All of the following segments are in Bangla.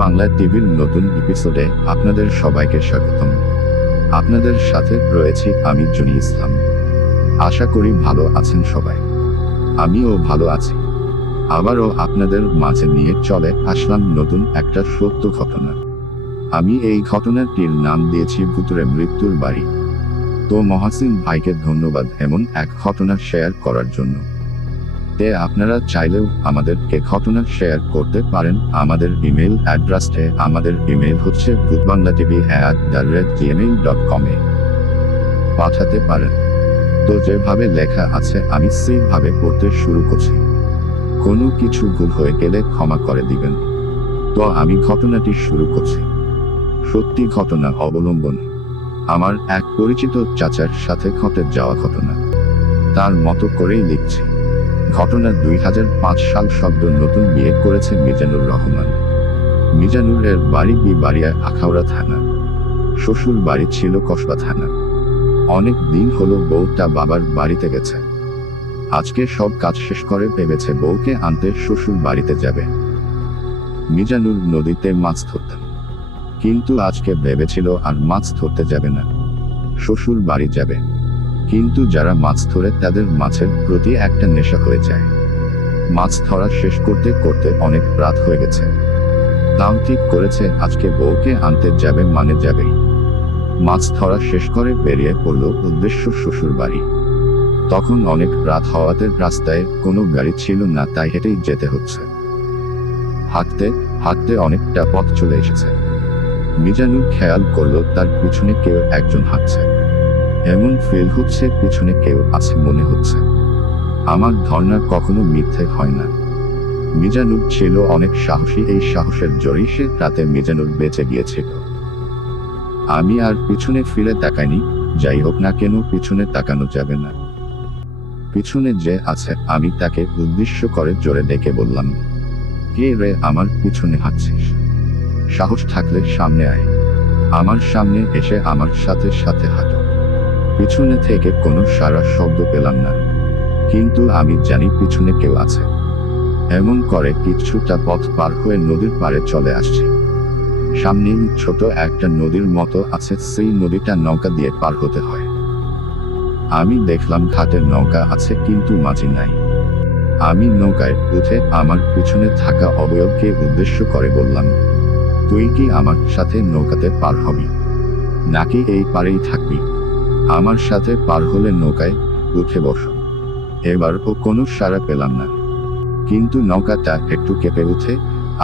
বাংলা টিভির নতুন এপিসোডে আপনাদের সবাইকে স্বাগতম। আপনাদের সাথে রয়েছি আমি জনি ইসলাম। আশা করি ভালো আছেন সবাই। আমিও ভালো আছি। আবারও আপনাদের মাঝে নিয়ে চলে আসলাম নতুন একটা সত্য ঘটনা। আমি এই ঘটনাটির নাম দিয়েছি ভুতুরে মৃত্যুর বাড়ি। তো মহাসিন ভাইকে ধন্যবাদ এমন এক ঘটনা শেয়ার করার জন্য। আপনারা চাইলেও আমাদেরকে ঘটনা শেয়ার করতে পারেন আমাদের ইমেল অ্যাড্রেসে। আমাদের ইমেল হচ্ছে bhutbanglatv@gmail.com এ পাঠাতে পারেন। তো যেভাবে লেখা আছে আমি সেইভাবে পড়তে শুরু করছি। কোনো কিছু ভুল হয়ে গেলে ক্ষমা করে দিবেন। তো আমি ঘটনাটি শুরু করছি। সত্যি ঘটনা অবলম্বনে আমার এক পরিচিত চাচার সাথে ঘটে যাওয়া ঘটনা। তার মতো করেই লিখছি। ঘটনা 2005 সাল সদ্য নতুন বিয়ে করেছে মিজানুর রহমান। মিজানুরের বাড়ি বাড়িয়া আখাউড়া থানা। শ্বশুর বাড়ি ছিল কসবা থানা। অনেক দিন হলো বউটা বাবার বাড়িতে গেছে। আজকে সব কাজ শেষ করে ভেবেছে বউকে আনতে শ্বশুর বাড়িতে যাবে। মিজানুর নদীতে মাছ ধরতেন, কিন্তু আজকে ভেবেছিল আর মাছ ধরতে যাবে না, শ্বশুর বাড়ি যাবে। কিন্তু যারা মাছ ধরে তাদের মাছের প্রতি একটা নেশা হয়ে যায়। মাছ ধরা শেষ করতে করতে অনেক রাত হয়ে গেছে। তাও ঠিক করেছে আজকে বউকে আনতে যাবে, মানে যাবেই। মাছ ধরা শেষ করে বেরিয়ে পড়ল উদ্দেশ্য শ্বশুর বাড়ি। তখন অনেক রাত হওয়াতে রাস্তায় কোনো গাড়ি ছিল না, তাই হেঁটেই যেতে হচ্ছে। হাঁটতে হাঁটতে অনেকটা পথ চলে এসেছে। মিজানুর খেয়াল করলো তার পিছনে কেউ একজন হাঁটছে। এমন ফিল হচ্ছে পিছনে কেউ আছে মনে হচ্ছে। আমার ধারণা কখনো মিথ্যে হয় না। মিজানুর ছিল অনেক সাহসী, এই সাহসের জোরেই সে রাতে মিজানুর বেঁচে গিয়েছিল। আমি আর পিছনে ফিরে তাকাইনি। যাই হোক না কেন, পিছনে তাকানো যাবে না। পিছনে যে আছে আমি তাকে উদ্দেশ্য করে জোরে ডেকে বললাম, কে রে আমার পিছনে হাঁটছিস? সাহস থাকলে সামনে আয়। আমার সামনে এসে আমার সাথে সাথে হাঁটো। পিছনে থেকে কোনো সারা শব্দ পেলাম না, কিন্তু আমি জানি পিছনে কেউ আছে। এমন করে কিছুটা পথ পার হয়ে নদীর পাড়ে চলে আসছি। সামনেই ছোট একটা নদীর মতো আছে, সেই নদীটা নৌকা দিয়ে পার হতে হয়। আমি দেখলাম ঘাটে নৌকা আছে, কিন্তু মাঝি নাই। আমি নৌকায় উঠে আমার পিছনে থাকা অবয়বকে উদ্দেশ্য করে বললাম, তুই কি আমার সাথে নৌকাতে পার হবি, নাকি এই পারেই থাকবি? আমার সাথে পার হলে নৌকায় উঠে বসো। এবারও কোনো সাড়া পেলাম না, কিন্তু নৌকাটা একটু কেঁপে উঠে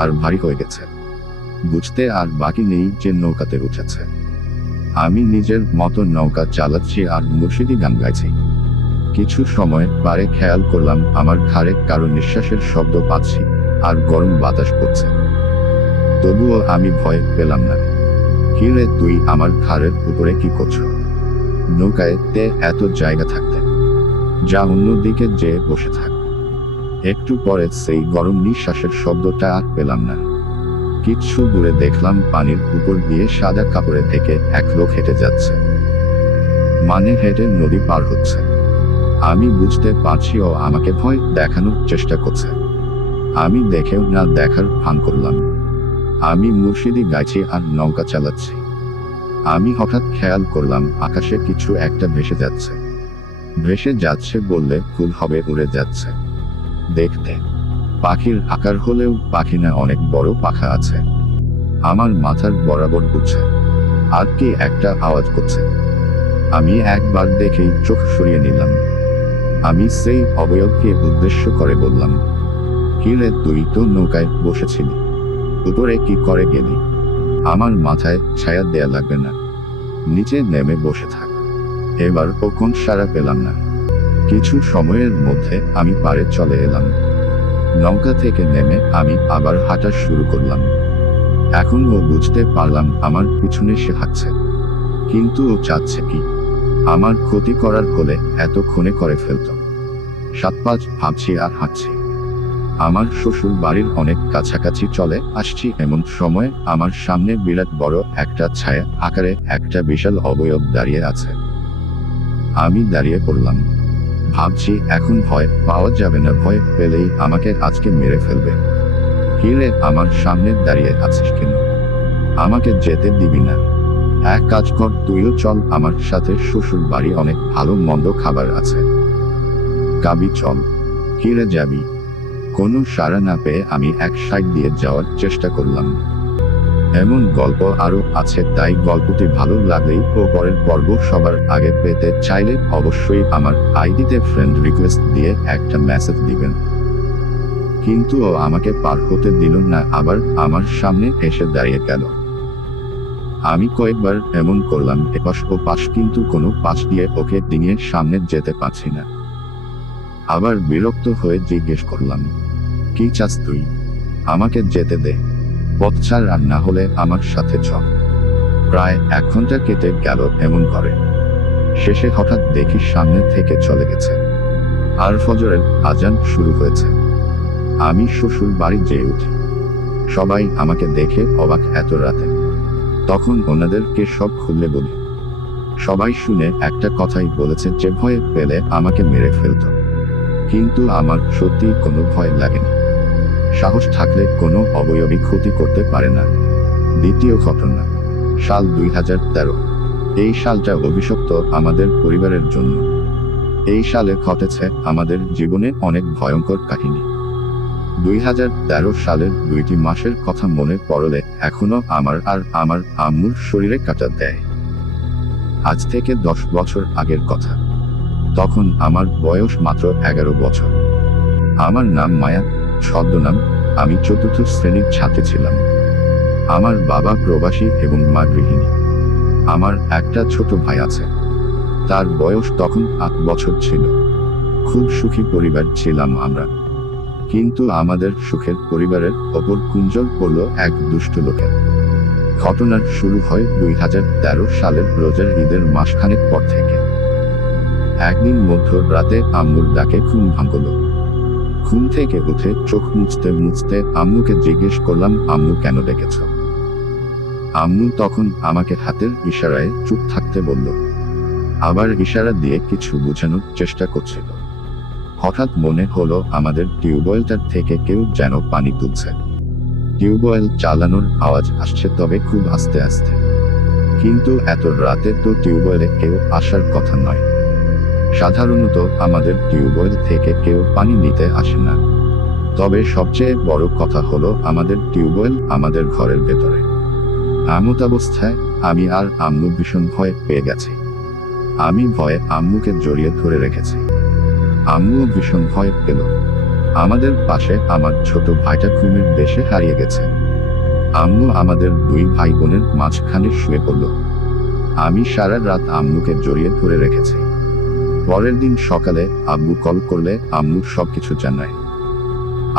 আর ভারী হয়ে গেছে। বুঝতে আর বাকি নেই যে নৌকাতে উঠেছে। আমি নিজের মতো নৌকা চালাচ্ছি আর মুর্শিদি গান গাইছি। কিছু সময় পারে খেয়াল করলাম আমার ঘাড়ে কারো নিঃশ্বাসের শব্দ পাচ্ছি আর গরম বাতাস পড়ছে। তবুও আমি ভয় পেলাম না। কি রে, তুই আমার ঘাড়ের উপরে কি করছো? নৌকায় তে এত জায়গা থাকতে যা অন্যদিকে যেয়ে বসে থাক। একটু পরে সেই গরম নিঃশ্বাসের শব্দটা আর পেলাম না। কিছু দূরে দেখলাম পানির উপর দিয়ে সাদা কাপড়ে থেকে এক লোক হেঁটে যাচ্ছে, মানে হেঁটে নদী পার হচ্ছে। আমি বুঝতে পারছি ও আমাকে ভয় দেখানোর চেষ্টা করছে। আমি দেখেও না দেখার ভান করলাম। আমি মুর্শিদি গাইছি আর নৌকা চালাচ্ছি। আমি হঠাৎ খেয়াল করলাম আকাশে কিছু একটা ভেসে যাচ্ছে। ভেসে যাচ্ছে বললে ভুল হবে, উড়ে যাচ্ছে। দেখতে পাখির আকার হলেও পাখি না, অনেক বড় পাখা আছে। আমার মাথার বরাবর উঠছে আর কি একটা আওয়াজ করছে। আমি একবার দেখেই চোখ সরিয়ে নিলাম। আমি সেই অবয়বকে উদ্দেশ্য করে বললাম, কি রে, তুই তো নৌকায় বসেছিলি, উপরে কি করে গেলি? আমার মাথায় ছায়া দেয়া লাগবে না, নিচে নেমে বসে থাক। এবার ও কোন সাড়া পেলাম না। কিছু সময়ের মধ্যে আমি পাড়ে চলে এলাম। নৌকা থেকে নেমে আমি আবার হাঁটা শুরু করলাম। এখন ও বুঝতে পারলাম আমার পিছনে সে হাঁটছে, কিন্তু ও চাচ্ছে কি? আমার ক্ষতি করার হলে এতক্ষণে করে ফেলত। 7-5 ভাবছি আর হাঁটছি। আমার শ্বশুর বাড়ির অনেক কাছাকাছি চলে আসছি, এমন সময় আমার সামনে বিরাট বড় একটা ছায়া আকারে একটা বিশাল অবয়ব দাঁড়িয়ে আছে। আমি দাঁড়িয়ে পড়লাম। ভাবছি এখন ভয় পাওয়া যাবে না, ভয় পেলেই আমাকে আজকে মেরে ফেলবে। কিরে, আমার সামনে দাঁড়িয়ে আছিস কেন? আমাকে যেতে দিবি না? এক কাজ কর, তুইও চল আমার সাথে, শ্বশুর বাড়ি অনেক ভালো মন্দ খাবার আছে। কাবি চল। কিরে যাবি? কোনো সাড়া না পেয়ে আমি এক সাইড দিয়ে যাওয়ার চেষ্টা করলাম। এমন গল্প আরো আছে, তাই গল্পটি ভালো লাগলেই ও পরের পর্ব সবার আগে পেতে চাইলে অবশ্যই আমার আইডিতে ফ্রেন্ড রিকোয়েস্ট দিয়ে একটা মেসেজ দিবেন। কিন্তু ও আমাকে পার হতে দিল না, আবার আমার সামনে এসে দাঁড়িয়ে গেল। আমি কয়েকবার এমন করলাম এপাশ ও পাশ, কিন্তু কোনো পাশ দিয়ে ওকে ডিঙিয়ে সামনে যেতে পারছি না। আবার বিরক্ত হয়ে জিজ্ঞেস করলাম, কি চাস তুই? আমাকে যেতে দে, পথ ছাড়, আর না হলে আমার সাথে চল। প্রায় 1 ঘন্টা কেটে গেল এমন করে। শেষে হঠাৎ দেখি সামনে থেকে চলে গেছে, আর ফজরের আজান শুরু হয়েছে। আমি শ্বশুর বাড়ি যেয়ে উঠি। সবাই আমাকে দেখে অবাক এত রাতে। তখন ওনাদেরকে সব খুলে বলি। সবাই শুনে একটা কথাই বলেছে যে ভয় পেলে আমাকে মেরে ফেলত, কিন্তু আমার সত্যি কোনো ভয় লাগেনি। সাহস থাকলে কোনো অবয়বই ক্ষতি করতে পারে না। দ্বিতীয় ঘটনা, সাল 2013। এই সালটা অভিশপ্ত আমাদের পরিবারের জন্য। এই সালে ঘটেছে আমাদের জীবনে অনেক ভয়ঙ্কর কাহিনী। 2013 সালের 2টি মাসের কথা মনে পড়লে এখনো আমার আর আমার আম্মুর শরীরে কাঁটা দেয়। আজ থেকে 10 বছর আগের কথা। তখন আমার বয়স মাত্র 11 বছর। আমার নাম মায়া, ছদ্মনাম। আমি 4র্থ শ্রেণীর ছাত্রী ছিলাম। আমার বাবা প্রবাসী এবং মা গৃহিণী। আমার একটা ছোট ভাই আছে, তার বয়স তখন 8 বছর ছিল। খুব সুখী পরিবার ছিলাম আমরা। কিন্তু আমাদের সুখের পরিবারের ওপর কুঞ্জল পড়ল এক দুষ্ট লোকের। ঘটনার শুরু হয় 2013 সালের রোজার ঈদের মাসখানেক পর থেকে। একদিন মধ্যরাতে আম্মুর ডাকে ঘুম ভাঙল। ঘুম থেকে উঠে চোখ মুছতে মুছতে আম্মুকে জিজ্ঞেস করলাম, আম্মু কেন ডেকেছ? আম্মু তখন আমাকে হাতের ইশারায় চুপ থাকতে বলল, আবার ইশারা দিয়ে কিছু বোঝানোর চেষ্টা করছিল। হঠাৎ মনে হলো আমাদের টিউবওয়েলটার থেকে কেউ যেন পানি তুলছে। টিউবওয়েল চালানোর আওয়াজ আসছে, তবে খুব আস্তে আস্তে। কিন্তু এত রাতে তো টিউবওয়েলে কেউ আসার কথা নয়। সাধারণত আমাদের টিউবওয়েল থেকে কেউ পানি নিতে আসে না। তবে সবচেয়ে বড় কথা হলো আমাদের টিউবওয়েল আমাদের ঘরের ভেতরে। এমতাবস্থায় আমি আর আম্মু ভীষণ ভয় পেয়ে গেছি। আমি ভয়ে আম্মুকে জড়িয়ে ধরে রেখেছি। আম্মুও ভীষণ ভয় পেল। আমাদের পাশে আমার ছোট ভাইটা ঘুমের দেশে হারিয়ে গেছে। আম্মু আমাদের 2 ভাই বোনের মাঝখানে শুয়ে পড়ল। আমি সারা রাত আম্মুকে জড়িয়ে ধরে রেখেছি। পরের দিন সকালে আব্বু কল করলে আম্মু সবকিছু জানায়।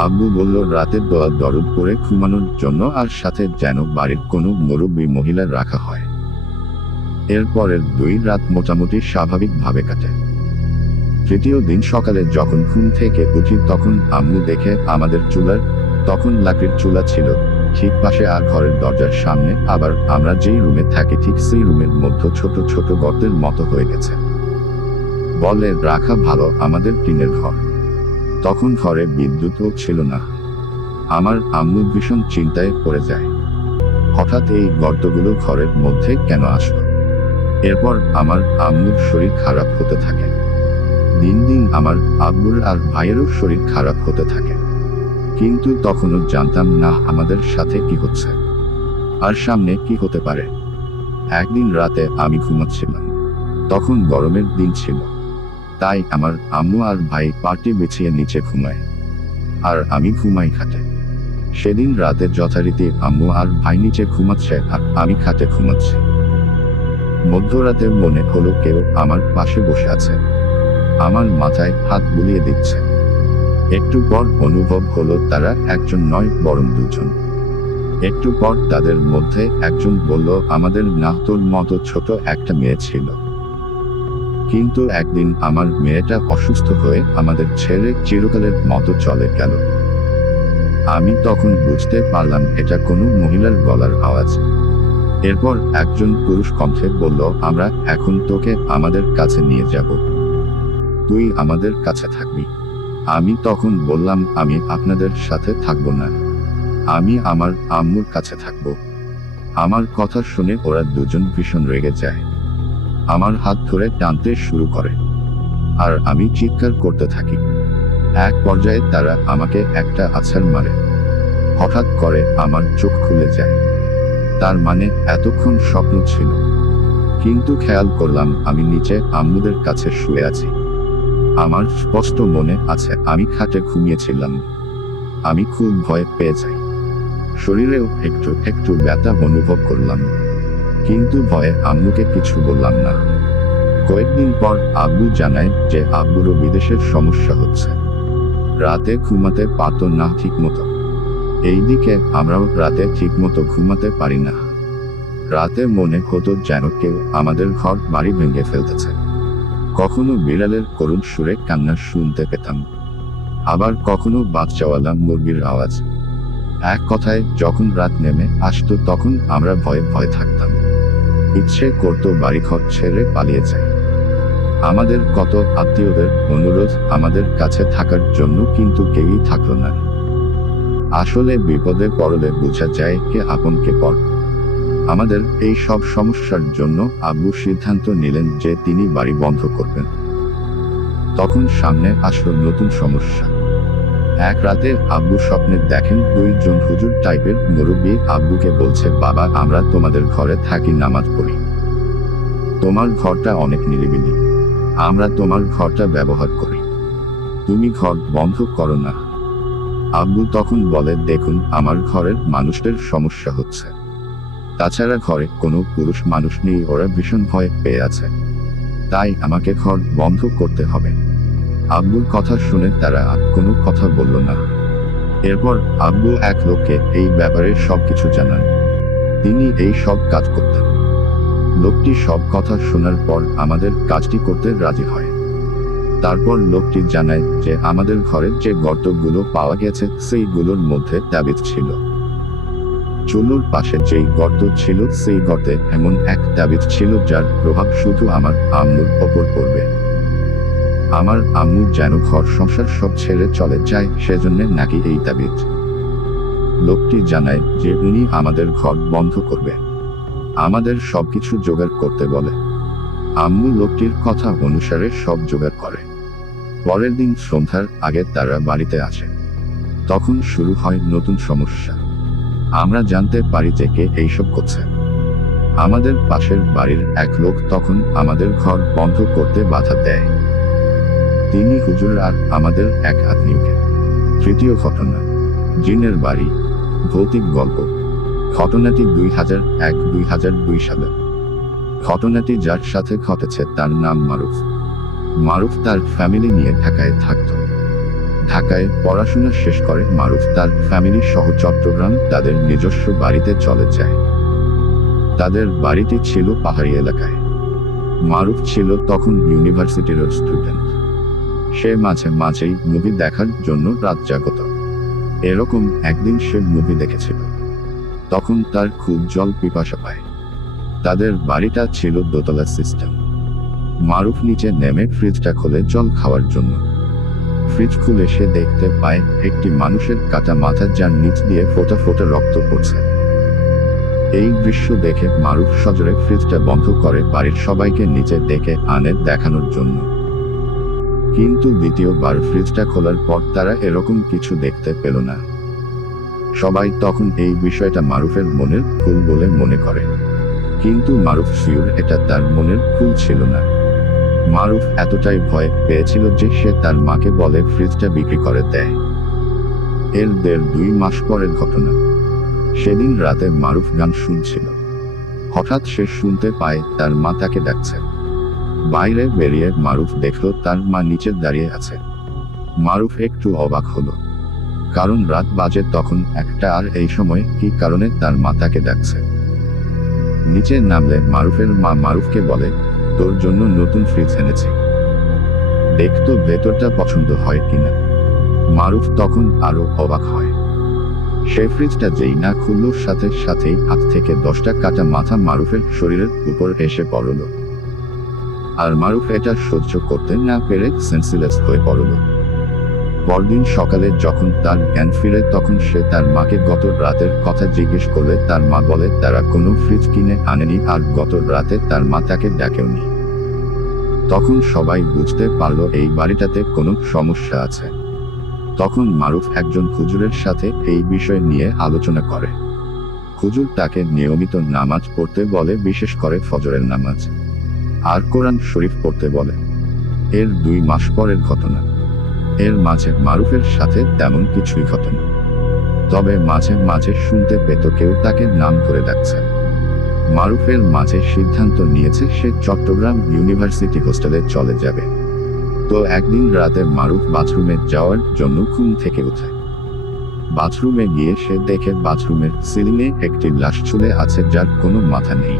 আব্বু বলল রাতে দোয়া দরদ করে ঘুমানোর জন্য, আর সাথে যেন বাড়ির কোনো মুরব্বী মহিলা রাখা হয়। এরপরের 2 রাত মোটামুটি স্বাভাবিকভাবে কাটে। তৃতীয় দিন সকালে যখন ঘুম থেকে উঠি, তখন আম্মু দেখে আমাদের চুলার, তখন লাকড়ির চুলা ছিল, ঠিক পাশে আর ঘরের দরজার সামনে, আবার আমরা যেই রুমে থাকি ঠিক সেই রুমের মধ্যে ছোট ছোট গর্তের মতো হয়ে গেছে। বলে রাখা ভালো আমাদের টিনের ঘর। তখন ঘরে বিদ্যুৎও ছিল না। আমার আম্মু ভীষণ চিন্তায় পড়ে যায়, হঠাৎ এই গর্তগুলো ঘরের মধ্যে কেন আসলো। এরপর আমার আম্মুর শরীর খারাপ হতে থাকে। দিন দিন আমার আব্বুর আর ভাইয়েরও শরীর খারাপ হতে থাকে। কিন্তু তখনও জানতাম না আমাদের সাথে কি হচ্ছে, আর সামনে কি হতে পারে। একদিন রাতে আমি ঘুমাচ্ছিলাম। তখন গরমের দিন ছিল, তাই আমার আম্মু আর ভাই পাটি বিছিয়ে নিচে ঘুমায়, আর আমি ঘুমাই খাটে। সেদিন রাতে যথারীতি আম্মু আর ভাই নিচে ঘুমাচ্ছে আর আমি খাটে ঘুমাচ্ছি। মধ্যরাতে মনে হলো কেউ আমার পাশে বসে আছে, আমার মাথায় হাত বুলিয়ে দিচ্ছে। একটু পর অনুভব হলো তারা একজন নয় বরং 2 জন। একটু পর তাদের মধ্যে একজন বলল আমাদের নাহতোর মতো ছোট একটা মেয়ে ছিল। কিন্তু একদিন আমার মেয়েটা অসুস্থ হয়ে আমাদের ছেড়ে চিরকালের মতো চলে গেল। আমি তখন বুঝতে পারলাম এটা কোনো মহিলার গলার আওয়াজ। এরপর একজন পুরুষ কণ্ঠে বলল, আমরা এখন তোকে আমাদের কাছে নিয়ে যাব, তুই আমাদের কাছে থাকবি। আমি তখন বললাম, আমি আপনাদের সাথে থাকবো না, আমি আমার আম্মুর কাছে থাকব। আমার কথা শুনে ওরা দুজন ভীষণ রেগে যায়, আমার হাত ধরে টানতে শুরু করে, আর আমি চিৎকার করতে থাকি। এক পর্যায়ে তারা আমাকে একটা আছাড় মারে। হঠাৎ করে আমার চোখ খুলে যায়। তার মানে এতক্ষণ স্বপ্ন ছিল, কিন্তু খেয়াল করলাম আমি নিচে আম্মুদের কাছে শুয়ে আছি। আমার স্পষ্ট মনে আছে আমি খাটে ঘুমিয়েছিলাম। আমি খুব ভয় পেয়ে যাই, শরীরেও একটু একটু ব্যথা অনুভব করলাম, কিন্তু ভয়ে আম্মুকে কিছু বললাম না। কয়েকদিন পর আব্বু জানায় যে আব্বুরও বিদেশের সমস্যা হচ্ছে, রাতে ঘুমাতে পারত না ঠিক মতো। এইদিকে আমরাও রাতে ঠিক মতো ঘুমাতে পারি না। রাতে মনে হতো যেন কেউ আমাদের ঘর বাড়ি ভেঙে ফেলতেছে। কখনো বিড়ালের করুণ সুরে কান্না শুনতে পেতাম, আবার কখনো বাচ্চাওয়ালা মুরগির আওয়াজ। এক কথায় যখন রাত নেমে আসতো তখন আমরা ভয়ে ভয়ে থাকতাম, ইচ্ছে করতো বাড়িঘর ছেড়ে পালিয়ে যাই। আমাদের কত আত্মীয়দের অনুরোধ আমাদের কাছে থাকার জন্য, কিন্তু কেউই থাকলো না। আসলে বিপদে পড়লে বোঝা যায় কে আপন কে পর। আমাদের এই সব সমস্যার জন্য আব্বু সিদ্ধান্ত নিলেন যে তিনি বাড়ি বন্ধ করবেন। তখন সামনে আসলো নতুন সমস্যা। এক রাতে আব্বু স্বপ্নে দেখেন দুইজন হুজুর টাইপের মুরব্বী আব্বুকে বলছে, বাবা আমরা তোমাদের ঘরে থাকি, নামাজ পড়ি, তোমার ঘরটা অনেক নিরিবিলি, আমরা তোমার ঘরটা ব্যবহার করি, তুমি ঘর বন্ধ করো না। আব্বু তখন বলে, দেখুন আমার ঘরের মানুষদের সমস্যা হচ্ছে, তাছাড়া ঘরে কোনো পুরুষ মানুষ নেই, ওরা ভীষণ ভয় পেয়ে আছে, তাই আমাকে ঘর বন্ধ করতে হবে। আব্বুর কথা শুনে তারা কোনো কথা বলল না। এরপর আব্বু এক লোককে এই ব্যাপারে সবকিছু জানান। তিনি এই সব কাজ করতেন। লোকটি সব কথা শোনার পর আমাদের কাজটি করতে রাজি হয়। তারপর লোকটি জানায় যে আমাদের ঘরে যে গর্তগুলো পাওয়া গেছে সেইগুলোর মধ্যে তাবিজ ছিল। চুলোর পাশে যেই গর্ত ছিল সেই গর্তে এমন এক তাবিজ ছিল যার প্রভাব শুধু আমার আম্মুর ওপর পড়বে। আমার আম্মু যেন ঘর সংসার সব ছেড়ে চলে যায়, সেজন্য নাকি এই তাবিজ। লোকটি জানায় যে উনি আমাদের ঘর বন্ধ করবে, আমাদের সবকিছু জোগাড় করতে বলে। আম্মু লোকটির কথা অনুসারে সব জোগাড় করে। পরের দিন সন্ধ্যার আগে তারা বাড়িতে আসে। তখন শুরু হয় নতুন সমস্যা। আমরা জানতে পারি যে কে এইসব করছে। আমাদের পাশের বাড়ির এক লোক তখন আমাদের ঘর বন্ধ করতে বাধা দেয়। তিনি হুজুর আর আমাদের এক আত্মীয়কে। তৃতীয় ঘটনা, জিনের বাড়ি, ভৌতিক গল্প। ঘটনাটি 2001-2002 সালে। ঘটনাটি যার সাথে ঘটেছে তার নাম মারুফ। মারুফ তার ফ্যামিলি নিয়ে ঢাকায় থাকত। ঢাকায় পড়াশোনা শেষ করে মারুফ তার ফ্যামিলি সহ চট্টগ্রাম তাদের নিজস্ব বাড়িতে চলে যায়। তাদের বাড়িটি ছিল পাহাড়ি এলাকায়। মারুফ ছিল তখন ইউনিভার্সিটির স্টুডেন্ট। সে মাঝে মাঝেই মুভি দেখার জন্য রাত জাগত। এরকম একদিন সে মুভি দেখেছিল। তখন তার খুব জল পিপাসা পায়। তাদের বাড়িটা ছিল দোতলা সিস্টেম। মারুফ নিচে নেমে ফ্রিজটা খোলে জল খাওয়ার জন্য। ফ্রিজ খুলে সে দেখতে পায় একটি মানুষের কাটা মাথা, যার নিচ দিয়ে ফোঁটা ফোঁটা রক্ত পড়ছে। এই দৃশ্য দেখে মারুফ সজোরে ফ্রিজটা বন্ধ করে বাড়ির সবাইকে নিচে ডেকে আনে দেখানোর জন্য। কিন্তু দ্বিতীয়বার ফ্রিজটা খোলার পর তারা এরকম কিছু দেখতে পেল না। সবাই তখন এই বিষয়টা মারুফের মনের ভুল বলে মনে করে, কিন্তু মারুফ শিওর এটা তার মনের ভুল ছিল না। মারুফ এতটাই ভয় পেয়েছিল যে সে তার মাকে বলে ফ্রিজটা বিক্রি করে দেয়। এর 1.5-2 মাস পরের ঘটনা। সেদিন রাতে মারুফ গান শুনছিল। হঠাৎ সে শুনতে পায় তার মা তাকে ডাকছে। বাইরে বেরিয়ে মারুফ দেখল তার মা নিচে দাঁড়িয়ে আছে। মারুফ একটু অবাক হলো, কারণ রাত বাজে তখন 1টা, আর এই সময় কি কারণে তার মা তাকে ডাকছে। নিচে নামলে মারুফের মা মারুফকে বলে, তোর জন্য নতুন ফ্রিজ এনেছি, দেখতো ভেতরটা পছন্দ হয় কিনা। মারুফ তখন আরো অবাক হয়। সে ফ্রিজটা যেই না খুলল, সাথে সাথেই হাত থেকে 10টা কাটা মাথা মারুফের শরীরের উপর এসে পড়ল। আর মারুফ এটা সহ্য করতে না পেরে সেন্সলেস হয়ে পড়ল। পরদিন সকালে যখন তার জ্ঞান ফিরে তখন সে তার মাকে গত রাতের কথা জিজ্ঞেস করলে তার মা বলে তারা কোনো ফ্রিজ কিনে আনেনি আর গত রাতে তার মা তাকে ডাকেওনি। তখন সবাই বুঝতে পারল এই বাড়িটাতে কোনো সমস্যা আছে। তখন মারুফ একজন হুজুরের সাথে এই বিষয় নিয়ে আলোচনা করে। হুজুর তাকে নিয়মিত নামাজ পড়তে বলে, বিশেষ করে ফজরের নামাজ আর কোরআন শরীফ পড়তে বলে। এর 2 মাস পরের ঘটনা। এর মাঝে মারুফের সাথে তেমন কিছুই ঘটেনি, তবে মাঝে মাঝে শুনতে পেত কেউ তাকে নাম ধরে ডাকছে। মারুফের মাঝে সিদ্ধান্ত নিয়েছে সে চট্টগ্রাম ইউনিভার্সিটি হোস্টেলে চলে যাবে। তো একদিন রাতে মারুফ বাথরুমে যাওয়ার জন্য ঘুম থেকে ওঠে। বাথরুমে গিয়ে সে দেখে বাথরুমের সিলিংয়ে একটি লাশ ঝুলে আছে যার কোনো মাথা নেই।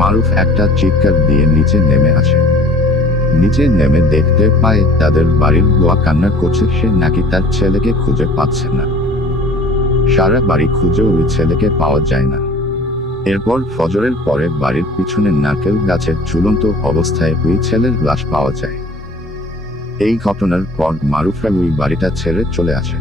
মারুফ একটা চিৎকার দিয়ে নিচে নেমে আসে। নিচে নেমে দেখতে পায় তাদের বাড়ির বুয়া কান্না করছে, সে নাকি তার ছেলেকে খুঁজে পাচ্ছে না। সারা বাড়ি খুঁজেও ওই ছেলেকে পাওয়া যায় না। এরপর ফজরের পরে বাড়ির পিছনে নারকেল গাছের ঝুলন্ত অবস্থায় ওই ছেলের লাশ পাওয়া যায়। এই ঘটনার পর মারুফরা ওই বাড়িটা ছেড়ে চলে আসে।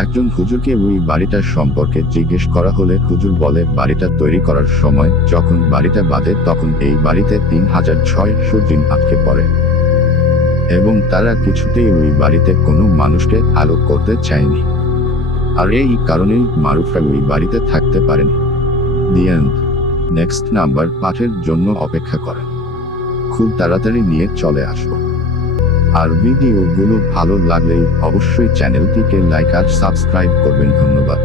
একজন হুজুরকে ওই বাড়িটার সম্পর্কে জিজ্ঞেস করা হলে হুজুর বলে বাড়িটা তৈরি করার সময় যখন বাড়িটা বাঁধে তখন এই বাড়িতে 3600 জিন আটকে পড়ে এবং তারা কিছুতেই ওই বাড়িতে কোনো মানুষকে আলো করতে চায়নি, আর এই কারণেই মারুফরা ওই বাড়িতে থাকতে পারেনি। The end. নেক্সট নাম্বার পাঠের জন্য অপেক্ষা করেন, খুব তাড়াতাড়ি নিয়ে চলে আসবো। আর ভিডিওগুলো ভালো লাগলেই অবশ্যই চ্যানেলটিকে লাইক আর সাবস্ক্রাইব করবেন। ধন্যবাদ।